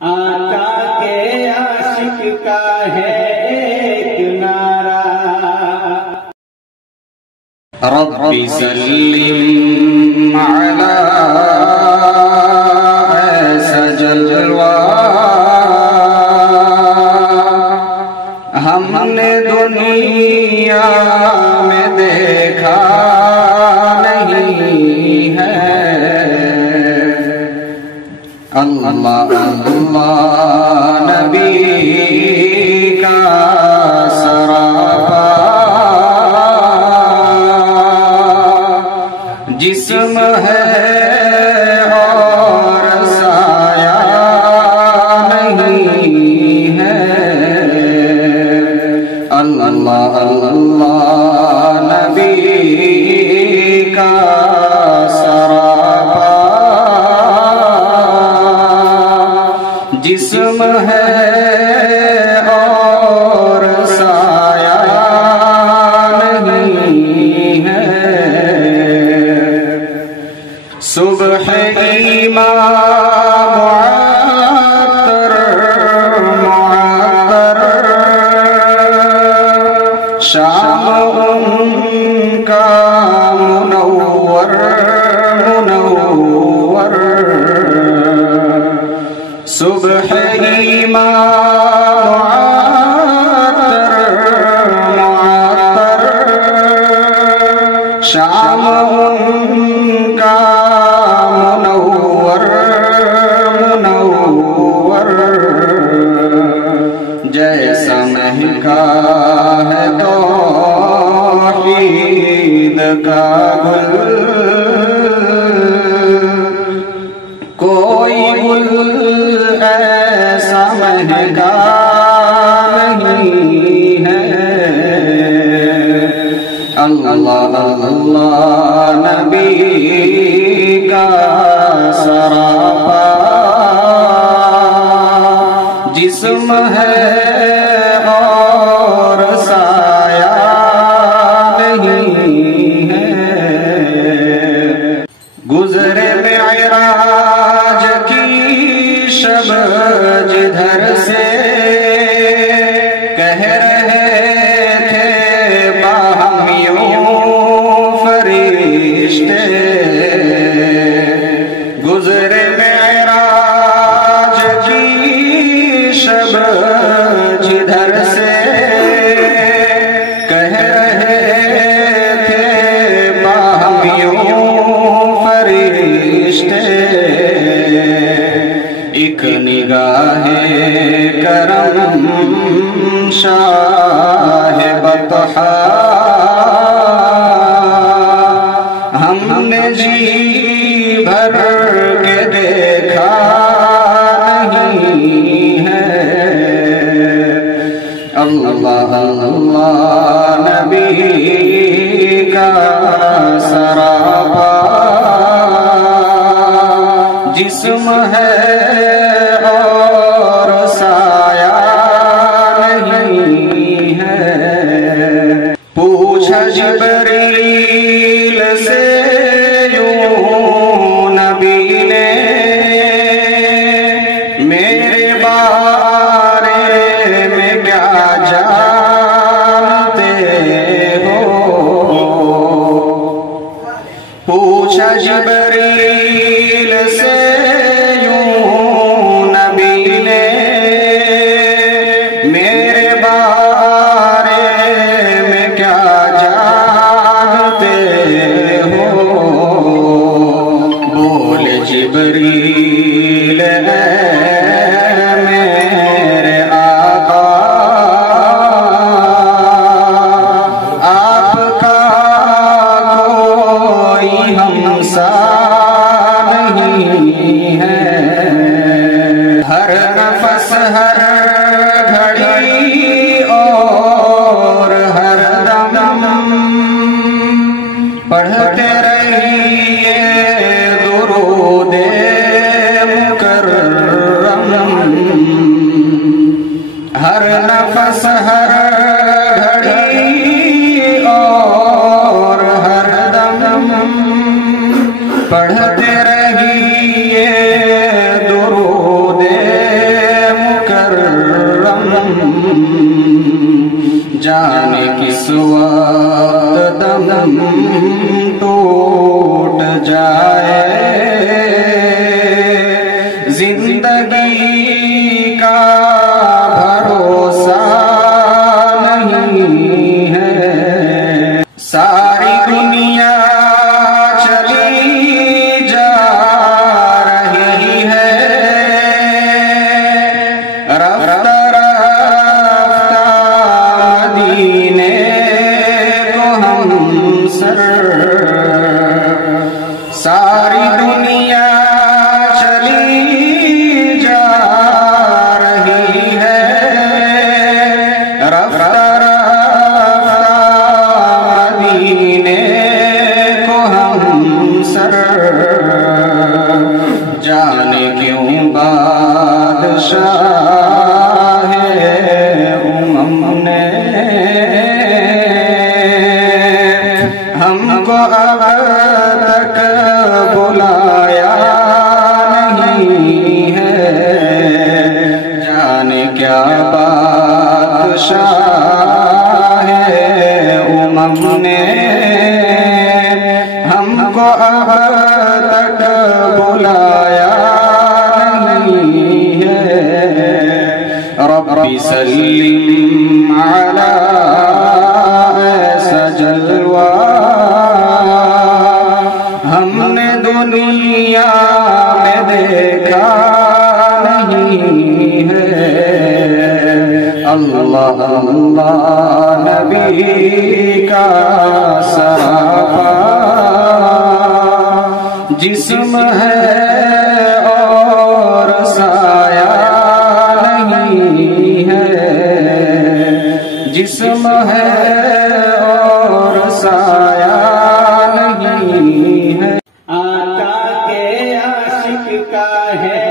आका के आशिक का है एक नारा, रब्बी सल्लिम अला ऐसा जलवा हमने दुनिया में देखा नहीं है। अल्लाह अल्लाह नबी का सरापा जिस्म है और साया नहीं है। अल्लाह अल्लाह नबी का सरापा जिस्म है और साया नहीं है। सुबह ईमान मुअत्तर मुअत्तर शाम उनका मुनव्वर मुनव्वर। सुबह ईमान मुअत्तर मुअत्तर शाम उनका मुनव्वर मुनव्वर। जैसा महका है तौहीद का गुल, कोई गुल ऐसा महका नहीं है। अल्लाह अल्लाह नबी का सरापा जिस्म है और साया नहीं है। गुज़रे मेराज की शब जिधर से कह रहे थे बाहमियों फरिश्ते। गुज़रे मेराज की शब जिधर से कह रहे थे बाहमियों फरिश्ते। एक निगाहे करम शाह बतहा हमने जी भर के देखा नहीं है। अल्लाह अल्लाह नबी का सरापा जिस्म है और साया नहीं है। पूछा जिब्रील से यूं नबी ने मेरे बारे में क्या जानते हो। पूछा जिब्रील से मेरे बारे में क्या जानते हो। बोले जिब्रील मेरे आका आपका कोई हमसा नहीं है। हर नफस हर घड़ी और हर दम पढ़ते रहिए दुरूदे मुकर्रम। हर नफस हर घड़ी और हर दम पढ़ते रहिए दुरूदे जाने किस वक्त दम टूट जाए, जिंदगी का भरोसा नहीं है। सारी दुनिया चली जा रही है, रफ्ता रफ्ता मदीने को हम सर। सारी दुनिया चली जा रही है, रफ्ता रफ्ता मदीने को हम सर। जाने क्यों बादशाह उम्म ने हमको अब तक बुलाया नहीं है। जाने क्या बादशाह उम्म ने हमको अब तक बुलाया नहीं है। रब्बी सल्लिम अला ऐसा जलवा हमने दुनिया में देखा नहीं है। अल्लाह अल्लाह नबी का सरापा जिस्म है और साया नहीं है। जिस्म है और साया नहीं है। आका के आशिक का है